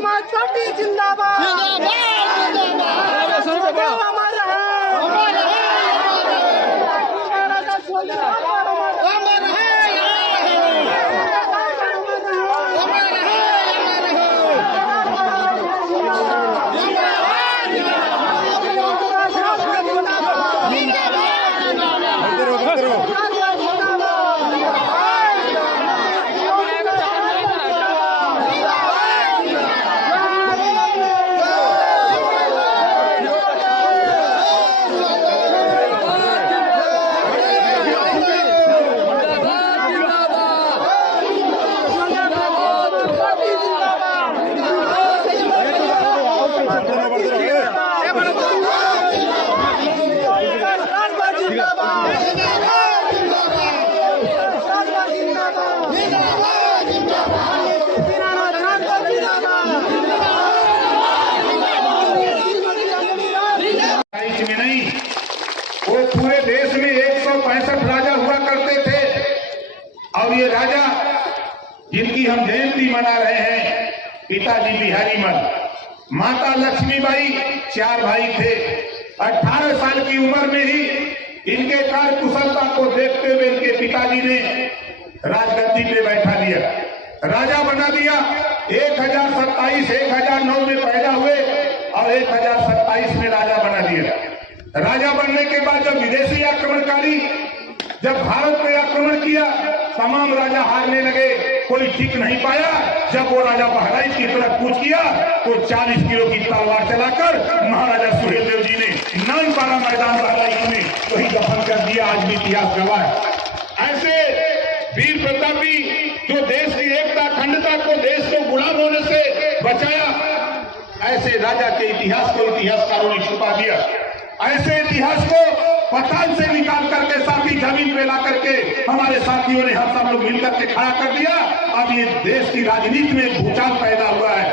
समाज पार्टी जिंदाबाद पूरे देश में 165 राजा हुआ करते थे और ये राजा जिनकी हम जयंती मना रहे हैं, पिताजी बिहारी मल, माता लक्ष्मीबाई, 4 भाई थे। 18 साल की उम्र में ही इनके कार्य कुशलता को देखते हुए इनके पिताजी ने राजगद्दी पे बैठा दिया, राजा बना दिया। 1027 1009 में पैदा हुए और 1027 में राजा बना दिया। राजा बनने के बाद जब विदेशी आक्रमणकारी जब भारत पे आक्रमण किया, तमाम राजा हारने लगे, कोई टिक नहीं पाया। जब वो राजा बहराइच की तरफ कूच किया तो 40 किलो की तलवार चलाकर महाराजा सुहेलदेव जी ने नानपाड़ा मैदान बहराइच में वही दफन कर दिया। आज भी इतिहास गवाह है। ऐसे वीर प्रतापी जो देश की एकता अखंडता को, देश को गुलाम होने से बचाया, ऐसे राजा के इतिहास को इतिहासकारों ने छुपा दिया। ऐसे इतिहास को पताल से निकाल करके साथी जमीन पे ला करके हमारे साथियों ने, हम सब लोग मिलकर के खड़ा कर दिया। अब ये देश की राजनीति में भूचाल पैदा हुआ है।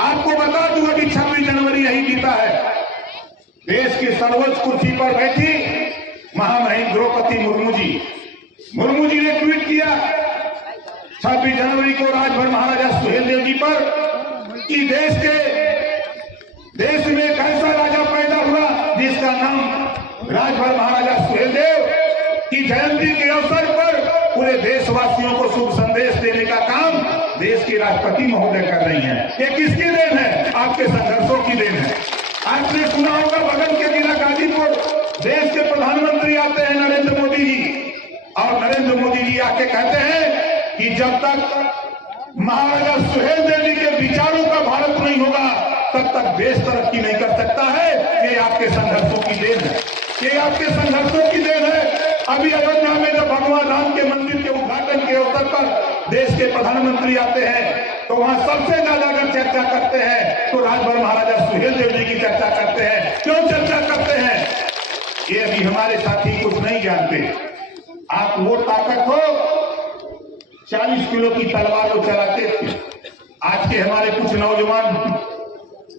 आपको बता दूं, अभी 26 जनवरी यही बीता है, देश की सर्वोच्च कुर्सी पर बैठी महामहिम द्रौपदी मुर्मू जी ने ट्वीट किया 26 जनवरी को राजभर महाराजा सुहेलदेव जी पर कि देश में एक ऐसा राजा पैदा हुआ जिसका नाम राजभर महाराजा सुहेलदेव की जयंती के अवसर पर पूरे देशवासियों को शुभ संदेश देने का काम देश के राष्ट्रपति महोदय कर रही हैं। ये किसकी देन है? आपके संघर्षों की देन है। आपने सुना होगा बगल के जिला गाजीपुर देश के प्रधानमंत्री आते हैं नरेंद्र मोदी जी, और नरेंद्र मोदी जी आके कहते हैं कि जब तक महाराजा सुहेलदेव जी के विचारों का भारत नहीं होगा तब तक देश तरक्की नहीं कर सकता है। ये आपके संघर्षों की देन है, ये आपके संघर्षों की देन है। अभी अयोध्या में जब भगवान राम के मंदिर के उद्घाटन के अवसर पर देश के प्रधानमंत्री आते हैं तो वहां सबसे ज्यादा अगर चर्चा करते हैं तो राजभर महाराजा सुहेलदेव जी की चर्चा करते हैं। क्यों चर्चा करते हैं? ये अभी हमारे साथी कुछ नहीं जानते। आप वो ताकत हो 40 किलो की तलवार वो चलाते थे। आज के हमारे कुछ नौजवान,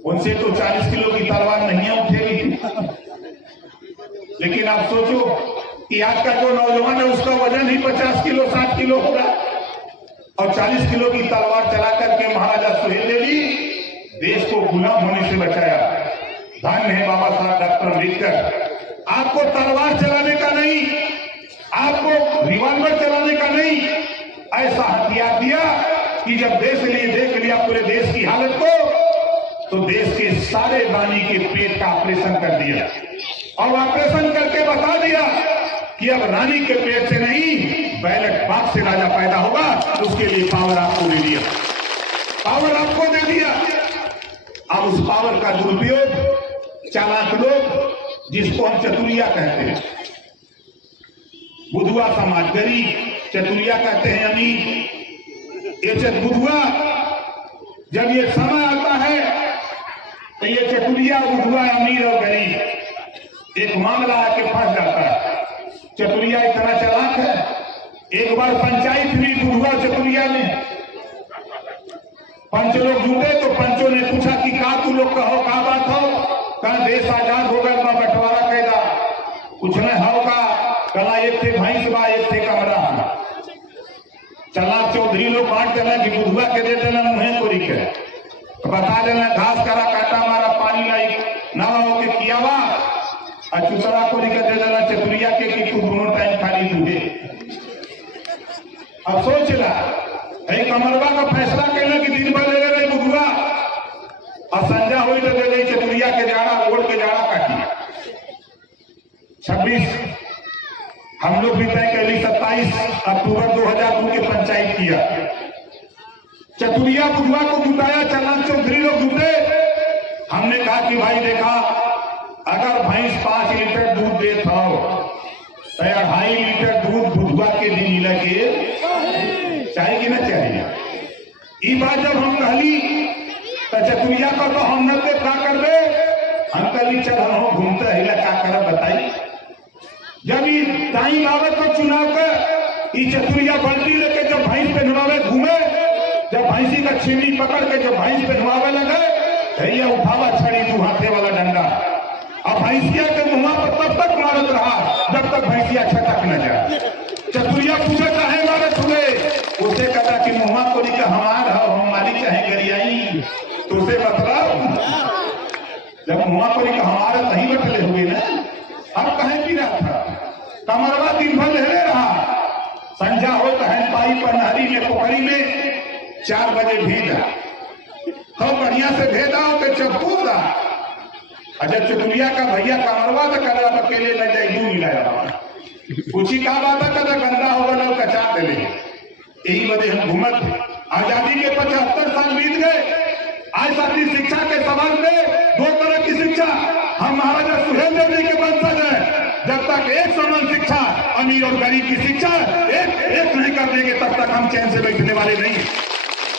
उनसे तो 40 किलो की तलवार नहीं उठेगी। लेकिन आप सोचो कि आज का जो नौजवान है उसका वजन ही 50 किलो 60 किलो होगा, और 40 किलो की तलवार चला करके महाराजा सुहेलदेव जी देश को गुलाम होने से बचाया। धन्य है बाबा साहब डॉक्टर अम्बेडकर। आपको तलवार चलाने का नहीं, आपको रिवॉल्वर चलाने का नहीं, ऐसा हथियार दिया कि जब देश लिए देख लिया पूरे देश की हालत को, तो देश के सारे रानी के पेट का ऑपरेशन कर दिया, और ऑपरेशन करके बता दिया कि अब रानी के पेट से नहीं बैलेट बॉक्स से राजा पैदा होगा। उसके लिए पावर आपको दे दिया, पावर आपको दे दिया। अब उस पावर का दुरुपयोग चालाक लोग, जिसको हम चतुरिया कहते हैं, बुधुआ समाज, गरीब, चतुरिया कहते हैं अमीर। ये बुधुआ जब ये समय आता है तो ये चतुरिया, बुधुआ, अमीर और गरीब एक मामला आके फंस जाता है। चतुरिया इतना चालाक है, एक बार पंचायत हुई बुधुआ चतुरिया में, पंच लोग जुटे तो पंचों ने पूछा कि का तू लोग कहो, का बात हो? कहा देश आजाद हो गया, बंटवारा कैदा कुछ न होगा। कला एक थे भैंस बा, एक थे कमरा। चला चौधरी लोग बांट देना कि बुधुआ के दे देना, मुहे कोरी के बता कमरवा का फैसला करने की दिन भर ले रहे बुधवा और संजा हुई तो दे गई चतुरिया के जाड़ा ओढ़ के जाड़ा काटी। 26 हम लोग भी तय कर ली 27 अक्टूबर 2002 के पंचायत किया। चतुरिया बुधवा को जुटाया, चंदन चौधरी लोग जुटे। हमने कहा कि भाई देखा, अगर भैंस 5 लीटर दूध दे तो 2.5 लीटर दूध बुधवा के दिन लगे चाहिए कि ना चाहिए। ये बात जब हम कहली तो चतुरिया का तो हम न क्या कर दे, हम कहली चल हम घूमते है क्या कर बताई। जब ये टाइम आवे तो चुनाव का ये चतुरिया बल्टी लेके जब भैंस पे नवावे घूमे, जब भैंसी का छीनी पकड़ के जब भैंस पे नवावे लगे भैया उठावा छड़ी 2 हाथे वाला डंडा, अब भैंसिया के मुंह पर तब तक मारत रहा जब तक भैंसिया छटक न जाए। चतुरिया पूछे चाहे मारत हुए, उसे कहता कि मुंह को निका हमार है, हमारी चाहे गरियाई, तो उसे मतलब जब मुंह को निका हमारा नहीं बटले हुए ना, अब कहे की रहा था कमरवा दिन भर ले रहा। संजा हो तो पाई पर नहरी में पोखरी में 4 बजे भेजा तो बढ़िया से भेजा तो चपूदा। अच्छा चतुरिया का भैया कमरवा तो कर अकेले न जाए यूं मिलाया पूछी का बात है, कदा गंदा होगा ना कचा ले। यही वजह हम घूमत आजादी के 75 साल बीत गए। आज साथी शिक्षा के संबंध में 2 तरह की शिक्षा हम महाराजा सुहेल देव जी के वंशज हैं। जब तक एक समान शिक्षा अमीर और गरीब की शिक्षा एक नहीं कर देंगे तब तक हम चैन से बैठने वाले नहीं।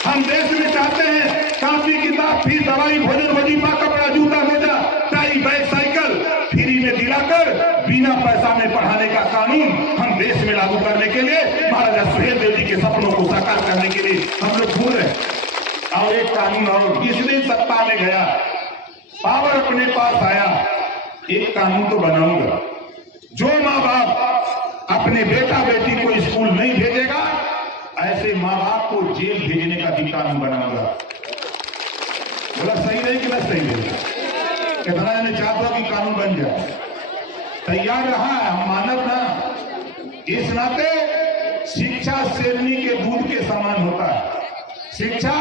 हम देश में चाहते हैं कापी किताब फीस दवाई भोजन वजीफा कपड़ा जूता मोजा टाई बैग साइकिल फ्री में दिलाकर बिना पैसा में पढ़ाने का कानून हम देश में लागू करने के लिए महाराजा सुहेल देव जी के सपनों को साकार करने के लिए हम लोग घूम रहे हैं। और एक कानून और जिस दिन सत्ता में गया पावर अपने पास आया, एक कानून तो बनाऊंगा, जो माँ बाप अपने बेटा बेटी को स्कूल नहीं भेजेगा ऐसे माँ बाप को जेल भेजने का भी कानून बनाऊंगा। बोला सही नहीं कि सही नहीं? कितना ने चाहता कि कानून बन जाए, तैयार रहा है, हम मानव ना। इस नाते शिक्षा शेरनी के दूध के समान होता है। शिक्षा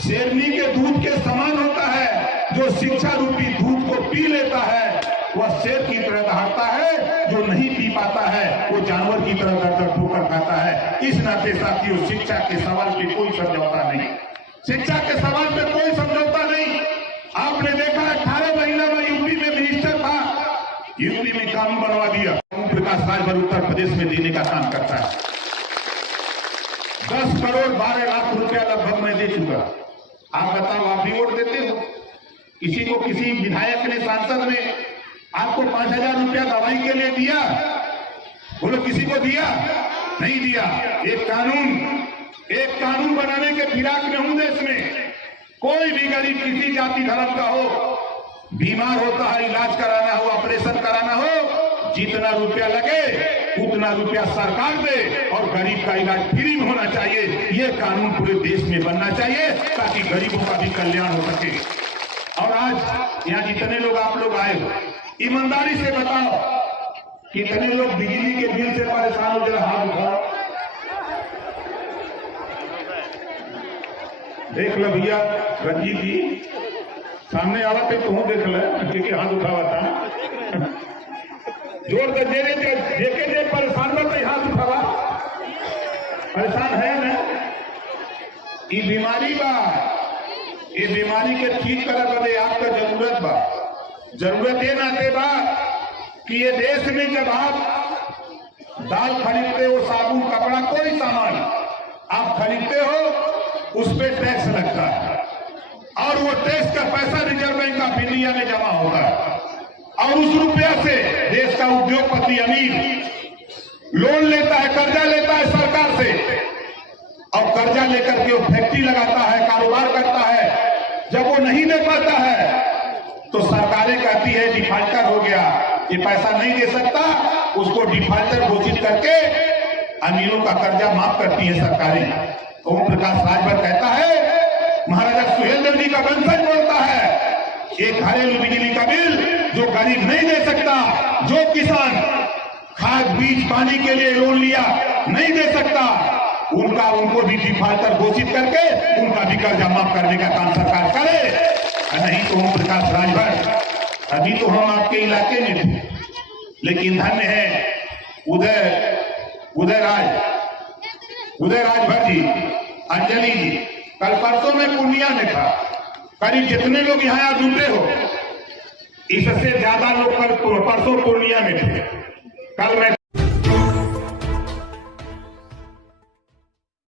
शेरनी के दूध के समान होता है। जो शिक्षा रूपी दूध को पी लेता है वह शेर की तरह दहाड़ता है, जो नहीं पी पाता है वो जानवर की तरह दर ठोकर खाता है। इस नाते साथियों शिक्षा के सवाल पे कोई समझौता नहीं, शिक्षा के सवाल पे कोई समझौता नहीं। आपने देखा 18 महीना में यूपी में मिनिस्टर था, यूपी में कानून बनवा दिया। प्रकाश राजभर उत्तर प्रदेश में देने का काम करता है। 10 करोड़ 12 लाख रुपया लगभग मैं दे चुका। आप बताओ, आप भी वोट देते हो? किसी को किसी विधायक ने सांसद ने आपको 5,000 रुपया दवाई के लिए दिया? बोलो किसी को दिया? नहीं दिया। एक कानून बनाने के फिराक में हूं देश में। कोई भी गरीब किसी जाति धर्म का हो, बीमार होता है, इलाज कराना हो, ऑपरेशन कराना हो, जितना रुपया लगे उतना रुपया सरकार दे और गरीब का इलाज फ्री में होना चाहिए। ये कानून पूरे देश में बनना चाहिए ताकि गरीबों का भी कल्याण हो सके। और आज यहाँ जितने लोग आप लोग आए हो, ईमानदारी से बताओ कितने लोग बिजली के बिल से परेशान हो, जरा हाथ उठाओ। देख लो भैया, रंजीत जी सामने आवा थे, तुम देख ले क्योंकि हाथ उठावा था। जोर से देखे परेशान मत हाथ उठावा, परेशान है ना? ये बीमारी बा, ये बीमारी के ठीक करे बदे आपका जरूरत बा। जरूरत ये नाते बा कि ये देश में जब आप दाल खरीदते हो, साबुन कपड़ा कोई सामान आप खरीदते हो, उस पर टैक्स लगता है और वो टैक्स का पैसा रिजर्व बैंक ऑफ इंडिया में जमा होता है और उस रुपया से देश का उद्योगपति अमीर लोन लेता है, कर्जा लेता है सरकार से और कर्जा लेकर के वो फैक्ट्री लगाता है, कारोबार करता है। जब वो नहीं दे पाता है तो सरकारें कहती है डिफाल्टर हो गया, ये पैसा नहीं दे सकता, उसको डिफाल्टर घोषित करके अमीरों का कर्जा माफ करती है सरकारें। ओम प्रकाश राजभर कहता है, महाराजा सुहेल देव जी का वंशज बोलता है, एक घरेलू बिजली का बिल जो गरीब नहीं दे सकता, जो किसान खाद बीज पानी के लिए लोन लिया नहीं दे सकता, उनका उनको भी डिफाल्टर घोषित करके उनका भी कर्जा माफ करने का काम सरकार करे। नहीं तो ओम प्रकाश राजभर, अभी तो हम आपके इलाके में थे, लेकिन धन्य है उदय राजभर जी, अंजलि जी, कल परसों में पूर्णिया में था। करीब जितने लोग यहाँ जुटे हो, इससे ज्यादा लोग परसों पूर्णिया में थे। कल मैं